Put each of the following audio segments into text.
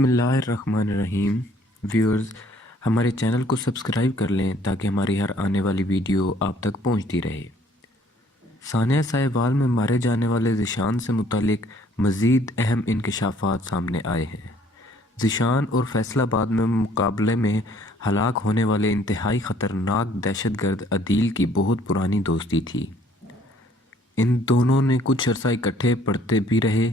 बिस्मिल्लाहिर्रहमानिर्रहीम। व्यूअर्स, हमारे चैनल को सब्सक्राइब कर लें ताकि हमारी हर आने वाली वीडियो आप तक पहुंचती रहे। सानिया साहिवाल में मारे जाने वाले ज़ीशान से मुतालिक मज़ीद अहम इंकशाफात सामने आए हैं। ज़ीशान और फैसलाबाद में मुकाबले में हलाक होने वाले इंतहाई ख़तरनाक दहशतगर्द अदील की बहुत पुरानी दोस्ती थी। इन दोनों ने कुछ अरसा इकट्ठे पढ़ते भी रहे।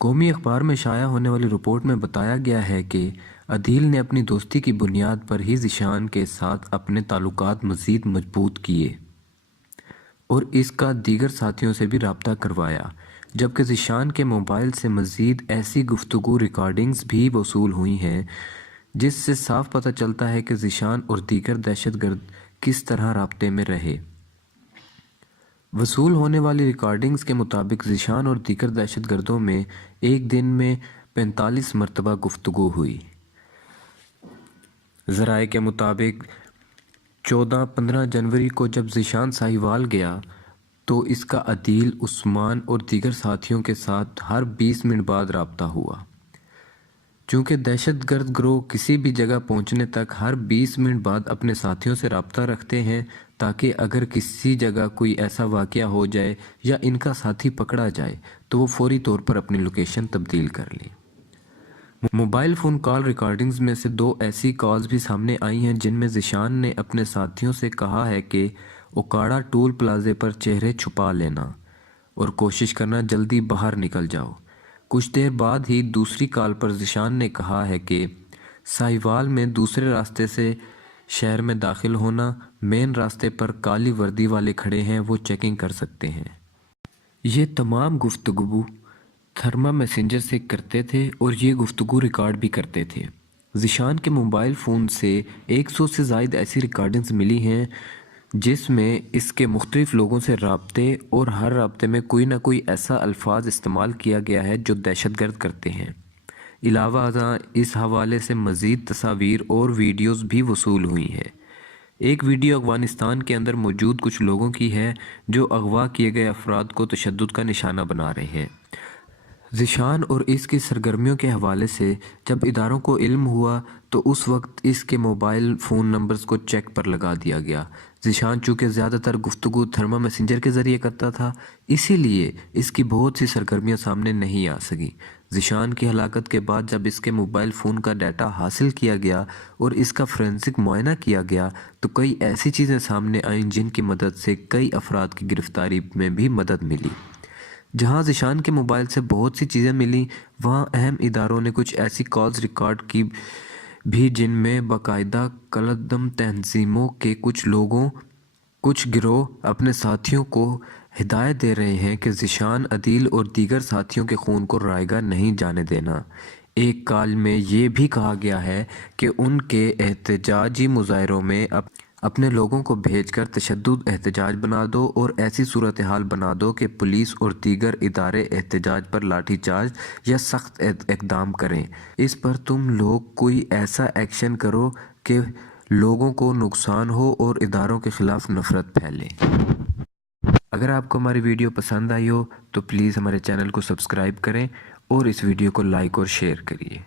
कौमी अखबार में शाया होने वाली रिपोर्ट में बताया गया है कि अदील ने अपनी दोस्ती की बुनियाद पर ही ज़ीशान के साथ अपने ताल्लुकात मज़ीद मजबूत किए और इसका दीगर साथियों से भी रब्ता करवाया, जबकि ज़ीशान के मोबाइल से मज़ीद ऐसी गुफ्तगू रिकॉर्डिंग्स भी वसूल हुई हैं जिससे साफ पता चलता है कि ज़ीशान और दीगर दहशतगर्द किस तरह रब्ते में रहे। वसूल होने वाली रिकॉर्डिंग्स के मुताबिक ज़ीशान और दीगर दहशतगर्दों में एक दिन में 45 मरतबा गुफ्तगू हुई। ज़राए के मुताबिक 14-15 जनवरी को जब ज़ीशान साहिवाल गया तो इसका अदील, उस्मान और दीगर साथियों के साथ हर 20 मिनट बाद रब्ता हुआ। चूँकि दहशतगर्द गिरोह किसी भी जगह पहुँचने तक हर 20 मिनट बाद अपने साथियों से रब्ता रखते हैं ताकि अगर किसी जगह कोई ऐसा वाक़या हो जाए या इनका साथी पकड़ा जाए तो वो फौरी तौर पर अपनी लोकेशन तब्दील कर लें। मोबाइल फ़ोन कॉल रिकॉर्डिंग्स में से 2 ऐसी कॉल्स भी सामने आई हैं जिनमें ज़ीशान ने अपने साथियों से कहा है कि ओकाड़ा टोल प्लाजे पर चेहरे छुपा लेना और कोशिश करना जल्दी बाहर निकल जाओ। कुछ देर बाद ही दूसरी कॉल पर ज़ीशान ने कहा है कि साहिवाल में दूसरे रास्ते से शहर में दाखिल होना, मेन रास्ते पर काली वर्दी वाले खड़े हैं, वो चेकिंग कर सकते हैं। ये तमाम गुफ्तगू थर्मा मैसेंजर से करते थे और ये गुफ्तगू रिकॉर्ड भी करते थे। ज़ीशान के मोबाइल फ़ोन से 100 से ज़ायद ऐसी रिकॉर्डिंग्स मिली हैं जिसमें इसके मुख्तलिफ़ लोगों से राब्ते और हर राब्ते में कोई ना कोई ऐसा अल्फाज इस्तेमाल किया गया है जो दहशतगर्द करते हैं। अलावा इस हवाले से मज़ीद तस्वीर और वीडियोज़ भी वसूल हुई हैं। एक वीडियो अफ़गानिस्तान के अंदर मौजूद कुछ लोगों की है जो अगवा किए गए अफराद को तशद्दुद का निशाना बना रहे हैं। ज़ीशान और इसकी सरगर्मियों के हवाले से जब इदारों को इल्म हुआ तो उस वक्त इसके मोबाइल फ़ोन नंबर्स को चेक पर लगा दिया गया। ज़ीशान चूँकि ज़्यादातर गुफ्तगू थर्मा मैसेंजर के ज़रिए करता था, इसीलिए इसकी बहुत सी सरगर्मियाँ सामने नहीं आ सकी। ज़ीशान की हलाकत के बाद जब इसके मोबाइल फ़ोन का डाटा हासिल किया गया और इसका फोरेंसिक मुआयना किया गया तो कई ऐसी चीज़ें सामने आईं जिनकी मदद से कई अफराद की गिरफ़्तारी में भी मदद मिली। जहां ज़ीशान के मोबाइल से बहुत सी चीज़ें मिली, वहां अहम इदारों ने कुछ ऐसी कॉल्स रिकॉर्ड की भी जिनमें बाकायदा कलदम तंजीमों के कुछ गिरोह अपने साथियों को हिदायत दे रहे हैं कि ज़ीशान, अदील और दीगर साथियों के खून को रायगा नहीं जाने देना। एक कॉल में ये भी कहा गया है कि उनके एहतजाजी मुजाहरों में अपने लोगों को भेजकर तशद्दुद एहतजाज बना दो और ऐसी सूरत हाल बना दो कि पुलिस और दीगर इदारे एहतजाज पर लाठीचार्ज या सख्त इक़दाम करें। इस पर तुम लोग कोई ऐसा एक्शन करो कि लोगों को नुकसान हो और इदारों के ख़िलाफ़ नफ़रत फैले। अगर आपको हमारी वीडियो पसंद आई हो तो प्लीज़ हमारे चैनल को सब्सक्राइब करें और इस वीडियो को लाइक और शेयर करिए।